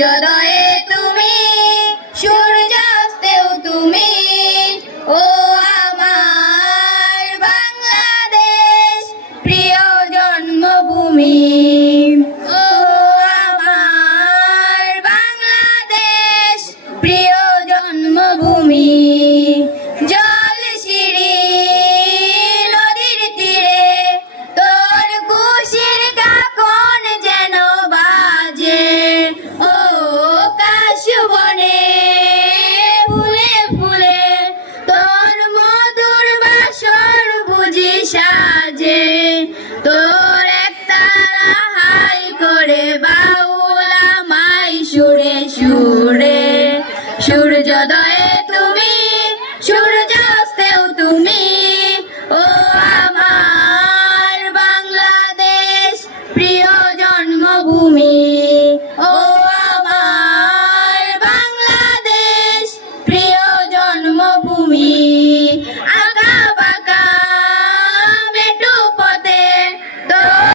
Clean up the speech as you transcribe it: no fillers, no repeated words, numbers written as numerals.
সূর্যোদয়ে তুমি, সূর্যাস্তেও তুমি, ও আমার বাংলাদেশ প্রিয় জন্মভূমি। ও আমার বাংলাদেশ প্রিয় জন্মভূমি। জলশিরি নদীর তীরে তোর খুশির কাকন যেন বাজে। ও কাশবনে ফুলে ফুলে তোর মধুর বাসর বুঝি সাজে। তোর একতারা হাই করে বাউলা মাই সুরে সুরে। সূর্যোদয়ে তুমি, সূর্যাস্তেও তুমি, ও আমার বাংলাদেশ প্রিয় জন্মভূমি।